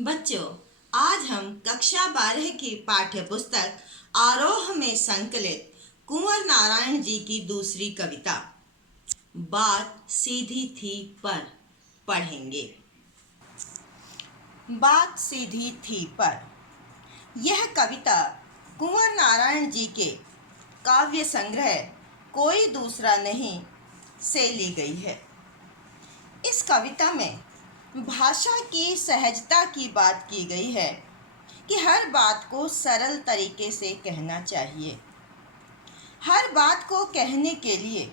बच्चों, आज हम कक्षा 12 की पाठ्य पुस्तक आरोह में संकलित कुंवर नारायण जी की दूसरी कविता बात सीधी थी पर पढ़ेंगे। बात सीधी थी पर। यह कविता कुंवर नारायण जी के काव्य संग्रह कोई दूसरा नहीं से ली गई है। इस कविता में भाषा की सहजता की बात की गई है कि हर बात को सरल तरीके से कहना चाहिए। हर बात को कहने के लिए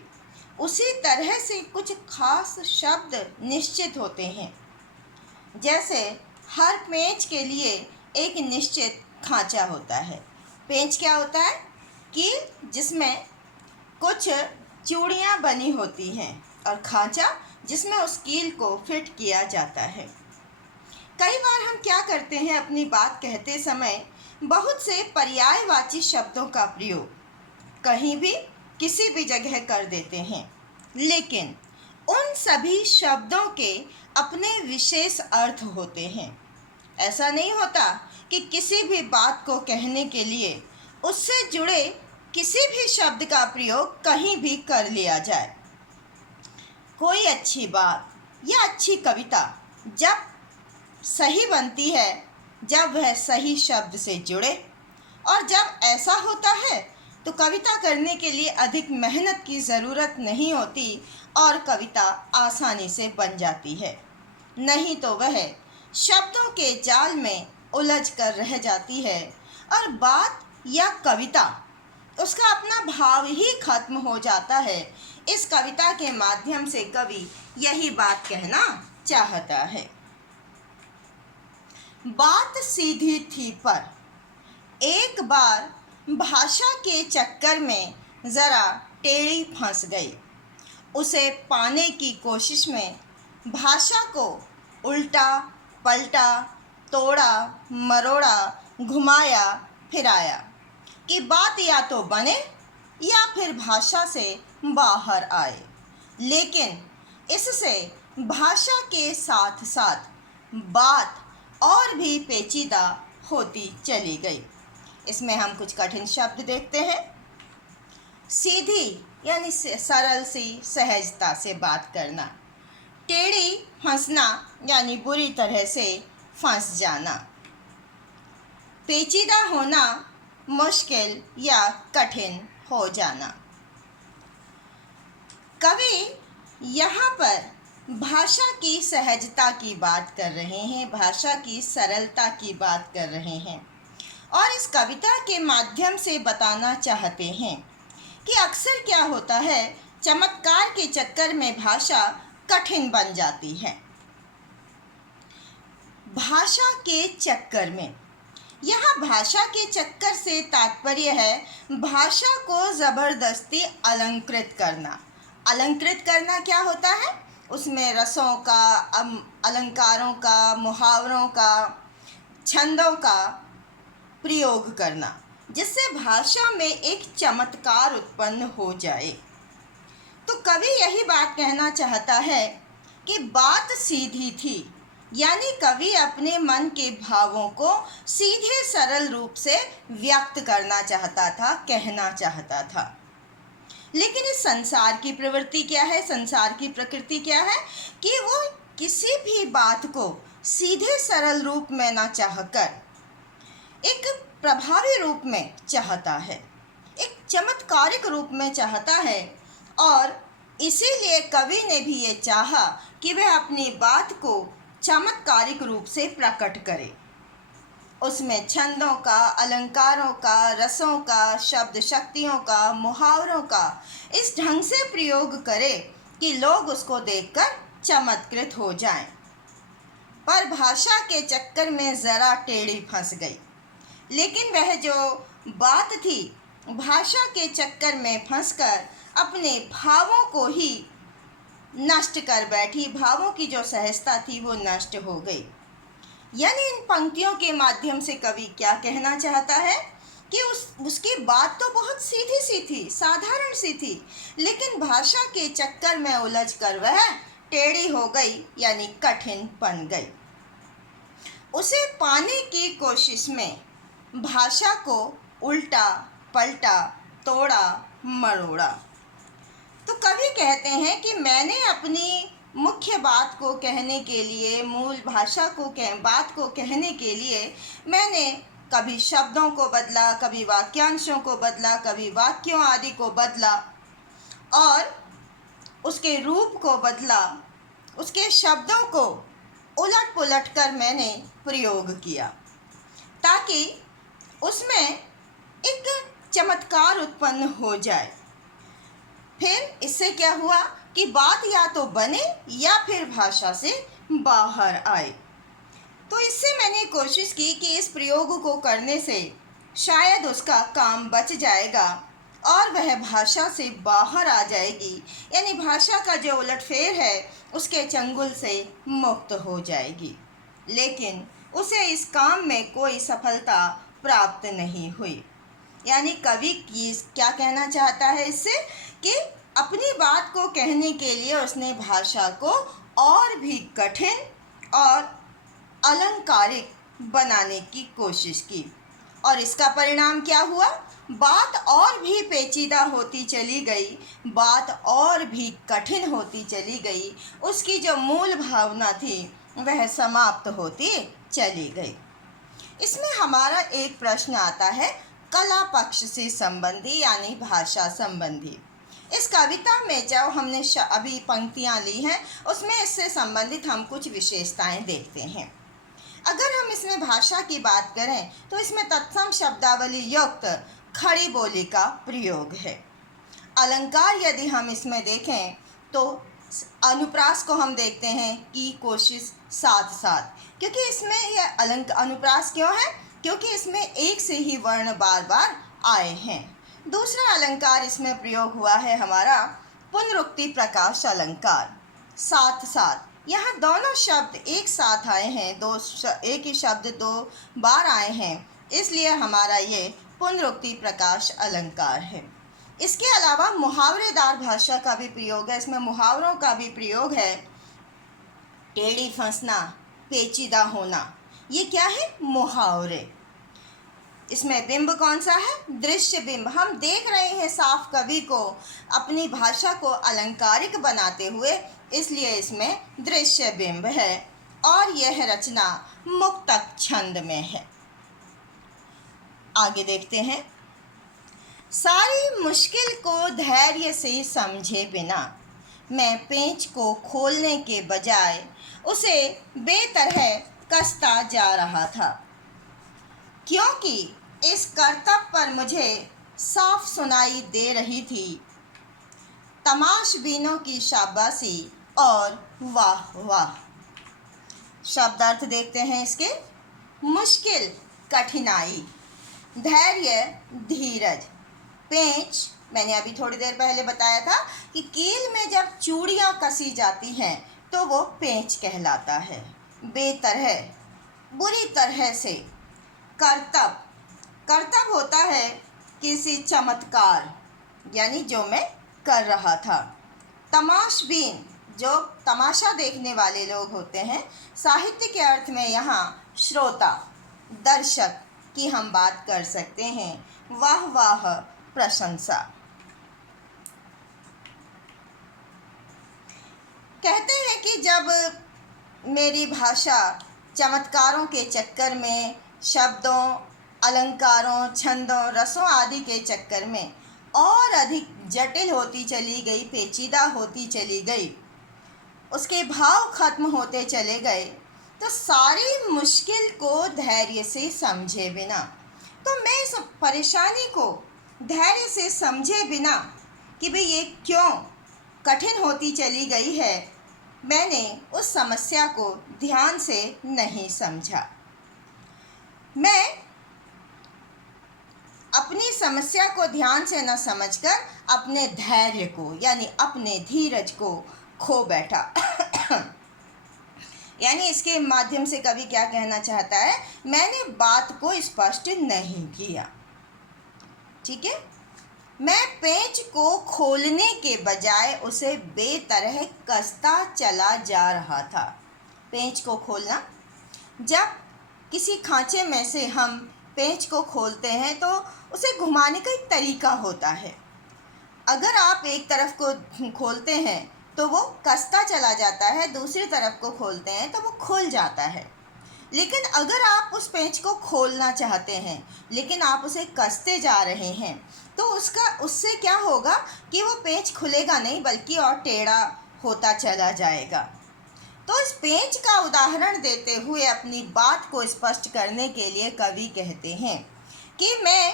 उसी तरह से कुछ खास शब्द निश्चित होते हैं। जैसे हर पेंच के लिए एक निश्चित खांचा होता है। पेंच क्या होता है कि जिसमें कुछ चूड़ियाँ बनी होती हैं और खांचा जिसमें उस कील को फिट किया जाता है। कई बार हम क्या करते हैं, अपनी बात कहते समय बहुत से पर्यायवाची शब्दों का प्रयोग कहीं भी किसी भी जगह कर देते हैं, लेकिन उन सभी शब्दों के अपने विशेष अर्थ होते हैं। ऐसा नहीं होता कि किसी भी बात को कहने के लिए उससे जुड़े किसी भी शब्द का प्रयोग कहीं भी कर लिया जाए। कोई अच्छी बात या अच्छी कविता जब सही बनती है जब वह सही शब्द से जुड़े, और जब ऐसा होता है तो कविता करने के लिए अधिक मेहनत की ज़रूरत नहीं होती और कविता आसानी से बन जाती है। नहीं तो वह शब्दों के जाल में उलझ कर रह जाती है और बात या कविता उसका अपना भाव ही खत्म हो जाता है। इस कविता के माध्यम से कवि यही बात कहना चाहता है। बात सीधी थी पर। एक बार भाषा के चक्कर में ज़रा टेढ़ी फंस गई। उसे पाने की कोशिश में भाषा को उल्टा पलटा, तोड़ा मरोड़ा, घुमाया फिराया कि बात या तो बने या फिर भाषा से बाहर आए। लेकिन इससे भाषा के साथ साथ बात और भी पेचीदा होती चली गई। इसमें हम कुछ कठिन शब्द देखते हैं। सीधी यानी सरल सी सहजता से बात करना। टेढ़ी फंसना यानी बुरी तरह से फंस जाना। पेचीदा होना, मुश्किल या कठिन हो जाना। कवि यहाँ पर भाषा की सहजता की बात कर रहे हैं, भाषा की सरलता की बात कर रहे हैं और इस कविता के माध्यम से बताना चाहते हैं कि अक्सर क्या होता है, चमत्कार के चक्कर में भाषा कठिन बन जाती है। भाषा के चक्कर में, यहाँ भाषा के चक्कर से तात्पर्य है भाषा को ज़बरदस्ती अलंकृत करना। अलंकृत करना क्या होता है, उसमें रसों का, अलंकारों का, मुहावरों का, छंदों का प्रयोग करना, जिससे भाषा में एक चमत्कार उत्पन्न हो जाए। तो कवि यही बात कहना चाहता है कि बात सीधी थी, यानी कवि अपने मन के भावों को सीधे सरल रूप से व्यक्त करना चाहता था, कहना चाहता था। लेकिन इस संसार की प्रवृत्ति क्या है, संसार की प्रकृति क्या है कि वो किसी भी बात को सीधे सरल रूप में ना चाहकर एक प्रभावी रूप में चाहता है, एक चमत्कारिक रूप में चाहता है। और इसीलिए कवि ने भी ये चाहा कि वह अपनी बात को चमत्कारिक रूप से प्रकट करे। उसमें छंदों का, अलंकारों का, रसों का, शब्द शक्तियों का, मुहावरों का इस ढंग से प्रयोग करे कि लोग उसको देखकर चमत्कृत हो जाएं। पर भाषा के चक्कर में ज़रा टेढ़ी फंस गई। लेकिन वह जो बात थी, भाषा के चक्कर में फंसकर अपने भावों को ही नष्ट कर बैठी। भावों की जो सहजता थी वो नष्ट हो गई। यानी इन पंक्तियों के माध्यम से कवि क्या कहना चाहता है कि उसकी बात तो बहुत सीधी सी थी, साधारण सी थी, लेकिन भाषा के चक्कर में उलझकर वह टेढ़ी हो गई, यानी कठिन बन गई। उसे पाने की कोशिश में भाषा को उल्टा पलटा, तोड़ा मरोड़ा। तो कवि कहते हैं कि मैंने अपनी मुख्य बात को कहने के लिए, मूल भाषा को बात को कहने के लिए मैंने कभी शब्दों को बदला, कभी वाक्यांशों को बदला, कभी वाक्यों आदि को बदला और उसके रूप को बदला, उसके शब्दों को उलट पुलट कर मैंने प्रयोग किया ताकि उसमें एक चमत्कार उत्पन्न हो जाए। फिर इससे क्या हुआ कि बात या तो बने या फिर भाषा से बाहर आए। तो इससे मैंने कोशिश की कि इस प्रयोग को करने से शायद उसका काम बच जाएगा और वह भाषा से बाहर आ जाएगी, यानी भाषा का जो उलटफेर है उसके चंगुल से मुक्त हो जाएगी। लेकिन उसे इस काम में कोई सफलता प्राप्त नहीं हुई। यानी कवि की क्या कहना चाहता है इससे कि अपनी बात को कहने के लिए उसने भाषा को और भी कठिन और अलंकारिक बनाने की कोशिश की और इसका परिणाम क्या हुआ? बात और भी पेचीदा होती चली गई, बात और भी कठिन होती चली गई, उसकी जो मूल भावना थी वह समाप्त होती चली गई। इसमें हमारा एक प्रश्न आता है कला पक्ष से संबंधी यानी भाषा संबंधी। इस कविता में जो हमने अभी पंक्तियाँ ली हैं उसमें इससे संबंधित हम कुछ विशेषताएं देखते हैं। अगर हम इसमें भाषा की बात करें तो इसमें तत्सम शब्दावली युक्त खड़ी बोली का प्रयोग है। अलंकार यदि हम इसमें देखें तो अनुप्रास को हम देखते हैं की, कोशिश, साथ साथ, क्योंकि इसमें यह अनुप्रास क्यों है? क्योंकि इसमें एक से ही वर्ण बार बार आए हैं। दूसरा अलंकार इसमें प्रयोग हुआ है हमारा पुनरुक्ति प्रकाश अलंकार, साथ साथ। यहाँ दोनों शब्द एक साथ आए हैं, एक ही शब्द दो बार आए हैं, इसलिए हमारा ये पुनरुक्ति प्रकाश अलंकार है। इसके अलावा मुहावरेदार भाषा का भी प्रयोग है, इसमें मुहावरों का भी प्रयोग है। टेढ़ी फंसना, पेचीदा होना, ये क्या है? मुहावरे। इसमें बिंब कौन सा है? दृश्य बिंब। हम देख रहे हैं साफ कवि को अपनी भाषा को अलंकारिक बनाते हुए, इसलिए इसमें दृश्य बिंब है और यह रचना मुक्तक छंद में है। आगे देखते हैं। सारी मुश्किल को धैर्य से समझे बिना मैं पेंच को खोलने के बजाय उसे बेतरह कसता जा रहा था, क्योंकि इस करतब पर मुझे साफ सुनाई दे रही थी तमाशबीनों की शाबाशी और वाह वाह। शब्दार्थ देखते हैं इसके। मुश्किल, कठिनाई, धैर्य, धीरज, पेंच, मैंने अभी थोड़ी देर पहले बताया था कि कील में जब चूड़ियाँ कसी जाती हैं तो वो पेंच कहलाता है। बेतरह, बुरी तरह से। करतब, करतब होता है किसी चमत्कार, यानी जो मैं कर रहा था। तमाशबीन, जो तमाशा देखने वाले लोग होते हैं। साहित्य के अर्थ में यहाँ श्रोता, दर्शक की हम बात कर सकते हैं। वाह वाह, प्रशंसा। कहते हैं कि जब मेरी भाषा चमत्कारों के चक्कर में, शब्दों, अलंकारों, छंदों, रसों आदि के चक्कर में और अधिक जटिल होती चली गई, पेचीदा होती चली गई, उसके भाव खत्म होते चले गए, तो सारी मुश्किल को धैर्य से समझे बिना, तो मैं इस परेशानी को धैर्य से समझे बिना कि भाई ये क्यों कठिन होती चली गई है, मैंने उस समस्या को ध्यान से नहीं समझा। मैं अपनी समस्या को ध्यान से न समझकर अपने धैर्य को यानी अपने धीरज को खो बैठा। यानी इसके माध्यम से कवि क्या कहना चाहता है? मैंने बात को स्पष्ट नहीं किया। ठीक है, मैं पेंच को खोलने के बजाय उसे बेतरह कसता चला जा रहा था। पेंच को खोलना, जब किसी खांचे में से हम पेंच को खोलते हैं तो उसे घुमाने का एक तरीका होता है। अगर आप एक तरफ को खोलते हैं तो वो कसता चला जाता है, दूसरी तरफ को खोलते हैं तो वो खुल जाता है। लेकिन अगर आप उस पेंच को खोलना चाहते हैं लेकिन आप उसे कसते जा रहे हैं तो उससे क्या होगा कि वो पेंच खुलेगा नहीं बल्कि और टेढ़ा होता चला जाएगा। तो इस पेंच का उदाहरण देते हुए अपनी बात को स्पष्ट करने के लिए कवि कहते हैं कि मैं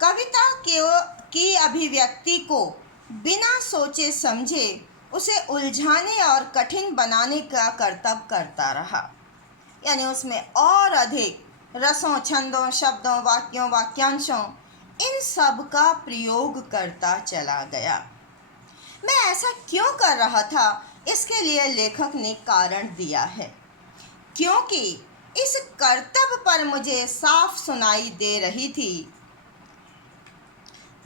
कविता की अभिव्यक्ति को बिना सोचे समझे उसे उलझाने और कठिन बनाने का कर्तव्य करता रहा। यानी उसमें और अधिक रसों, छंदों, शब्दों, वाक्यों, वाक्यांशों इन सब का प्रयोग करता चला गया। मैं ऐसा क्यों कर रहा था, इसके लिए लेखक ने कारण दिया है। क्योंकि इस कर्तव्य पर मुझे साफ सुनाई दे रही थी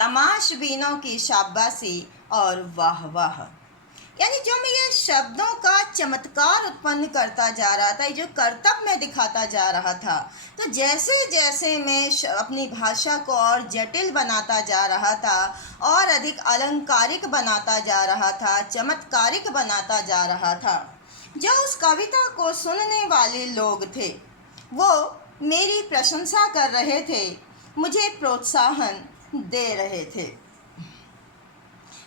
तमाशबीनों की शाबाशी और वाह वाह। यानी जो मैं ये शब्दों का चमत्कार उत्पन्न करता जा रहा था, जो कर्तव्य मैं दिखाता जा रहा था, तो जैसे जैसे मैं अपनी भाषा को और जटिल बनाता जा रहा था और अधिक अलंकारिक बनाता जा रहा था, चमत्कारिक बनाता जा रहा था, जो उस कविता को सुनने वाले लोग थे वो मेरी प्रशंसा कर रहे थे, मुझे प्रोत्साहन दे रहे थे।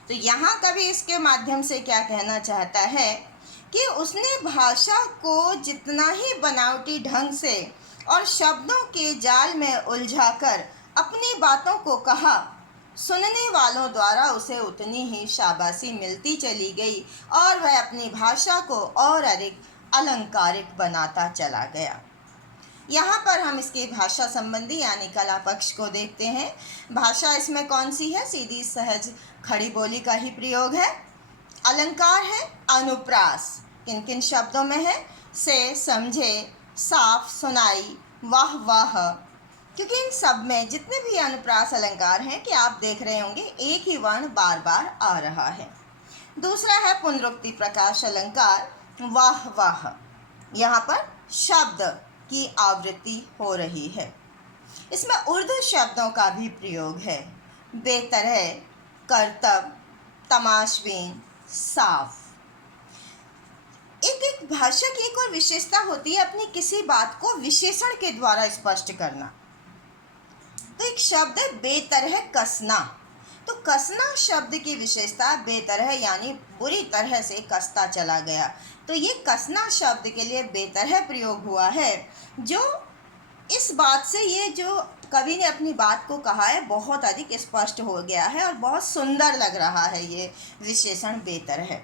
तो यहाँ कवि इसके माध्यम से क्या कहना चाहता है कि उसने भाषा को जितना ही बनावटी ढंग से और शब्दों के जाल में उलझाकर अपनी बातों को कहा, सुनने वालों द्वारा उसे उतनी ही शाबाशी मिलती चली गई और वह अपनी भाषा को और अधिक अलंकारिक बनाता चला गया। यहाँ पर हम इसके भाषा संबंधी यानी कला पक्ष को देखते हैं। भाषा इसमें कौन सी है? सीधी, सहज, खड़ी बोली का ही प्रयोग है। अलंकार है अनुप्रास। किन किन शब्दों में है? से, समझे, साफ, सुनाई, वाह वाह। क्योंकि इन सब में जितने भी अनुप्रास अलंकार हैं कि आप देख रहे होंगे एक ही वर्ण बार बार आ रहा है। दूसरा है पुनरुक्ति प्रकाश अलंकार, वाह वाह। यहाँ पर शब्द की आवृत्ति हो रही है। इसमें उर्दू शब्दों का भी प्रयोग है। बेतरह, करतब, तमाशबीन, साफ। एक भाषा की एक और विशेषता होती है अपनी किसी बात को विशेषण के द्वारा स्पष्ट करना। तो एक शब्द है बेतरह, कसना। तो कसना शब्द की विशेषता बेतरह यानी बुरी तरह से कसता चला गया। तो ये कसना शब्द के लिए बेतरह प्रयोग हुआ है, जो इस बात से ये जो कवि ने अपनी बात को कहा है बहुत अधिक स्पष्ट हो गया है और बहुत सुंदर लग रहा है ये विशेषण बेतरह।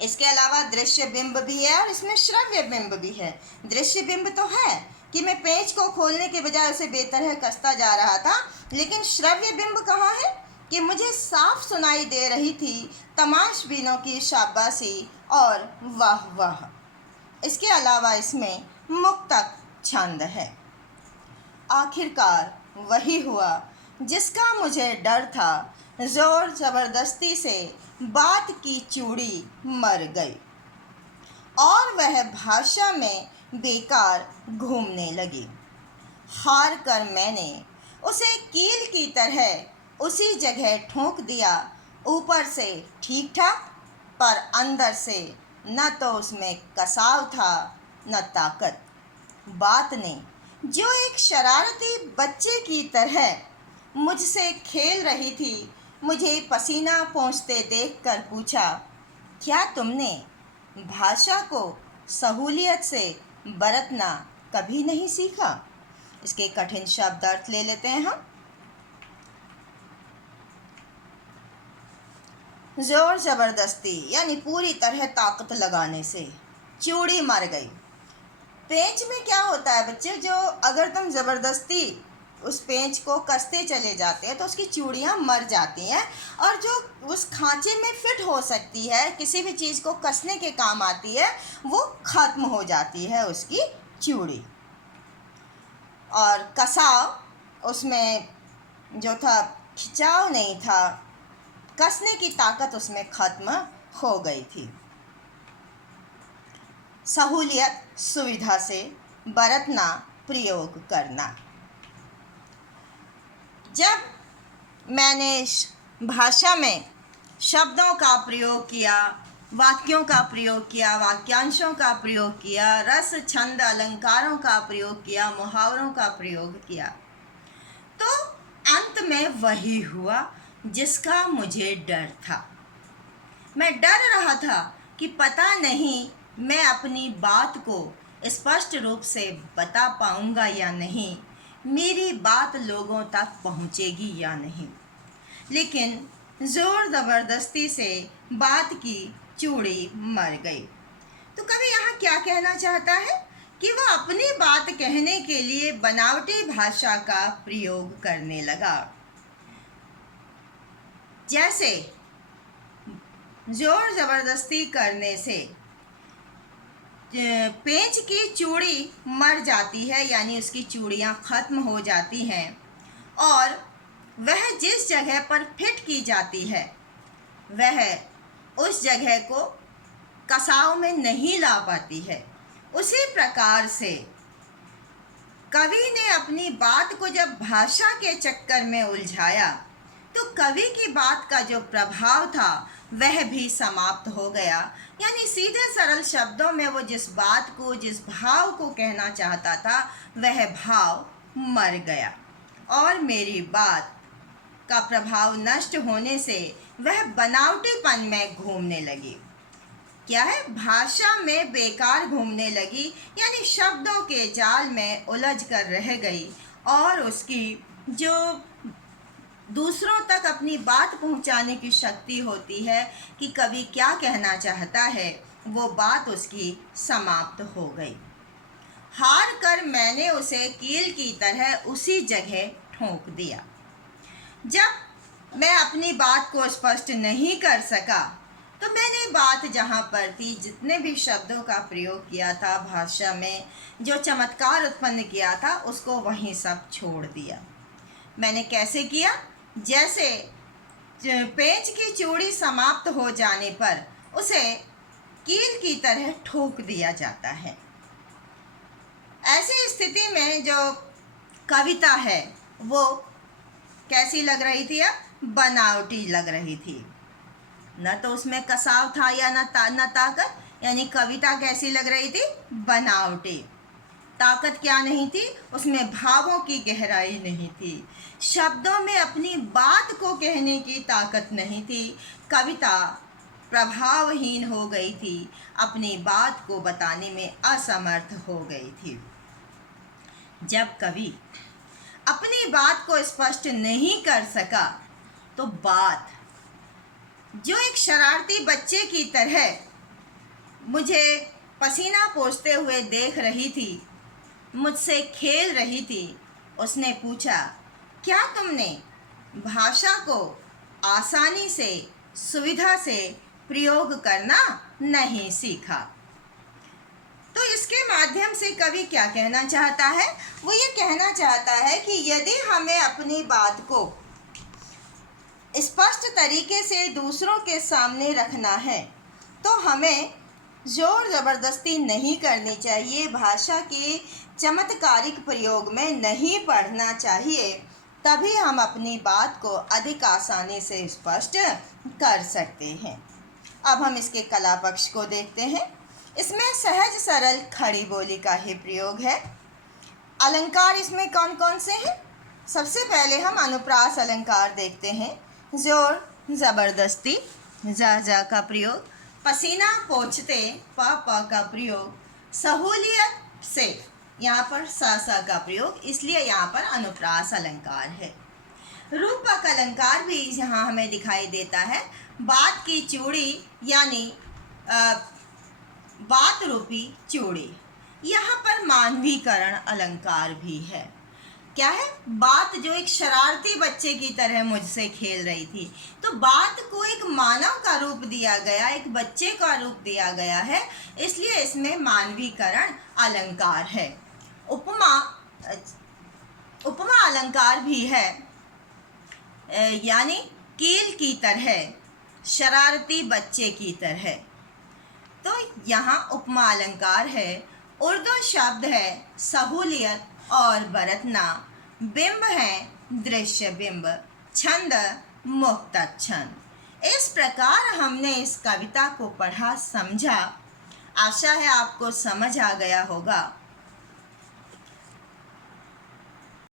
इसके अलावा दृश्य बिंब भी है और इसमें श्रव्य बिंब भी है। दृश्य बिंब तो है कि मैं पेंच को खोलने के बजाय उसे बेतरह कसता जा रहा था, लेकिन श्रव्य बिंब कहाँ है कि मुझे साफ सुनाई दे रही थी तमाशबीनों की शाबाशी और वाह वाह। इसके अलावा इसमें मुक्तक छंद है। आखिरकार वही हुआ जिसका मुझे डर था, जोर जबरदस्ती से बात की चूड़ी मर गई और वह भाषा में बेकार घूमने लगी। हार कर मैंने उसे कील की तरह उसी जगह ठोंक दिया, ऊपर से ठीक ठाक पर अंदर से न तो उसमें कसाव था न ताकत। बात ने जो एक शरारती बच्चे की तरह मुझसे खेल रही थी, मुझे पसीना पोंछते देखकर पूछा, क्या तुमने भाषा को सहूलियत से बरतना कभी नहीं सीखा? इसके कठिन शब्द अर्थ ले लेते हैं हम। जोर जबरदस्ती यानी पूरी तरह ताकत लगाने से। चूड़ी मर गई। पेंच में क्या होता है बच्चे, जो अगर तुम ज़बरदस्ती उस पेंच को कसते चले जाते हैं तो उसकी चूड़ियाँ मर जाती हैं, और जो उस खांचे में फिट हो सकती है, किसी भी चीज़ को कसने के काम आती है, वो ख़त्म हो जाती है उसकी चूड़ी। और कसाव, उसमें जो था खिंचाव नहीं था, कसने की ताकत उसमें ख़त्म हो गई थी। सहूलियत सुविधा से बरतना, प्रयोग करना। जब मैंने भाषा में शब्दों का प्रयोग किया, वाक्यों का प्रयोग किया, वाक्यांशों का प्रयोग किया, रस छंद अलंकारों का प्रयोग किया, मुहावरों का प्रयोग किया, तो अंत में वही हुआ जिसका मुझे डर था। मैं डर रहा था कि पता नहीं मैं अपनी बात को स्पष्ट रूप से बता पाऊंगा या नहीं, मेरी बात लोगों तक पहुंचेगी या नहीं। लेकिन जोर ज़बरदस्ती से बात की चूड़ी मर गई। तो कवि यहाँ क्या कहना चाहता है कि वह अपनी बात कहने के लिए बनावटी भाषा का प्रयोग करने लगा। जैसे जोर ज़बरदस्ती करने से पेंच की चूड़ी मर जाती है, यानी उसकी चूड़ियाँ ख़त्म हो जाती हैं, और वह जिस जगह पर फिट की जाती है वह उस जगह को कसाव में नहीं ला पाती है। उसी प्रकार से कवि ने अपनी बात को जब भाषा के चक्कर में उलझाया तो कवि की बात का जो प्रभाव था वह भी समाप्त हो गया। यानी सीधे सरल शब्दों में वो जिस बात को, जिस भाव को कहना चाहता था वह भाव मर गया, और मेरी बात का प्रभाव नष्ट होने से वह बनावटीपन में घूमने लगी। क्या है? भाषा में बेकार घूमने लगी, यानी शब्दों के जाल में उलझ कर रह गई, और उसकी जो दूसरों तक अपनी बात पहुंचाने की शक्ति होती है कि कवि क्या कहना चाहता है, वो बात उसकी समाप्त हो गई। हार कर मैंने उसे कील की तरह उसी जगह ठोक दिया। जब मैं अपनी बात को स्पष्ट नहीं कर सका तो मैंने बात जहाँ पर थी, जितने भी शब्दों का प्रयोग किया था, भाषा में जो चमत्कार उत्पन्न किया था, उसको वहीं सब छोड़ दिया। मैंने कैसे किया? जैसे पेंच की चूड़ी समाप्त हो जाने पर उसे कील की तरह ठोक दिया जाता है। ऐसी स्थिति में जो कविता है वो कैसी लग रही थी? अब बनावटी लग रही थी, न तो उसमें कसाव था या न ताकत। यानी कविता कैसी लग रही थी? बनावटी। ताकत क्या नहीं थी? उसमें भावों की गहराई नहीं थी, शब्दों में अपनी बात को कहने की ताकत नहीं थी। कविता प्रभावहीन हो गई थी, अपनी बात को बताने में असमर्थ हो गई थी। जब कवि अपनी बात को स्पष्ट नहीं कर सका तो बात जो एक शरारती बच्चे की तरह मुझे पसीना पोंछते हुए देख रही थी, मुझसे खेल रही थी, उसने पूछा, क्या तुमने भाषा को आसानी से, सुविधा से प्रयोग करना नहीं सीखा? तो इसके माध्यम से कवि क्या कहना चाहता है? वो ये कहना चाहता है कि यदि हमें अपनी बात को स्पष्ट तरीके से दूसरों के सामने रखना है तो हमें जोर ज़बरदस्ती नहीं करनी चाहिए, भाषा के चमत्कारिक प्रयोग में नहीं पढ़ना चाहिए, तभी हम अपनी बात को अधिक आसानी से स्पष्ट कर सकते हैं। अब हम इसके कला पक्ष को देखते हैं। इसमें सहज सरल खड़ी बोली का ही प्रयोग है। अलंकार इसमें कौन कौन से हैं? सबसे पहले हम अनुप्रास अलंकार देखते हैं। जोर ज़बरदस्ती, जा का प्रयोग, पसीना पोंछते, प का प्रयोग, सहूलियत से, यहाँ पर सा का प्रयोग, इसलिए यहाँ पर अनुप्रास अलंकार है। रूपक अलंकार भी यहाँ हमें दिखाई देता है। बात की चूड़ी यानी बात रूपी चूड़ी, यहाँ पर मानवीकरण अलंकार भी है। क्या है? बात जो एक शरारती बच्चे की तरह मुझसे खेल रही थी, तो बात को एक मानव का रूप दिया गया, एक बच्चे का रूप दिया गया है, इसलिए इसमें मानवीकरण अलंकार है। उपमा अलंकार भी है, यानी कील की तरह, शरारती बच्चे की तरह। तो यहाँ उपमा अलंकार है, उर्दू शब्द है सहूलियत और बरतना, बिंब है दृश्य बिंब, छंद मुक्तक छंद। इस प्रकार हमने इस कविता को पढ़ा, समझा। आशा है आपको समझ आ गया होगा।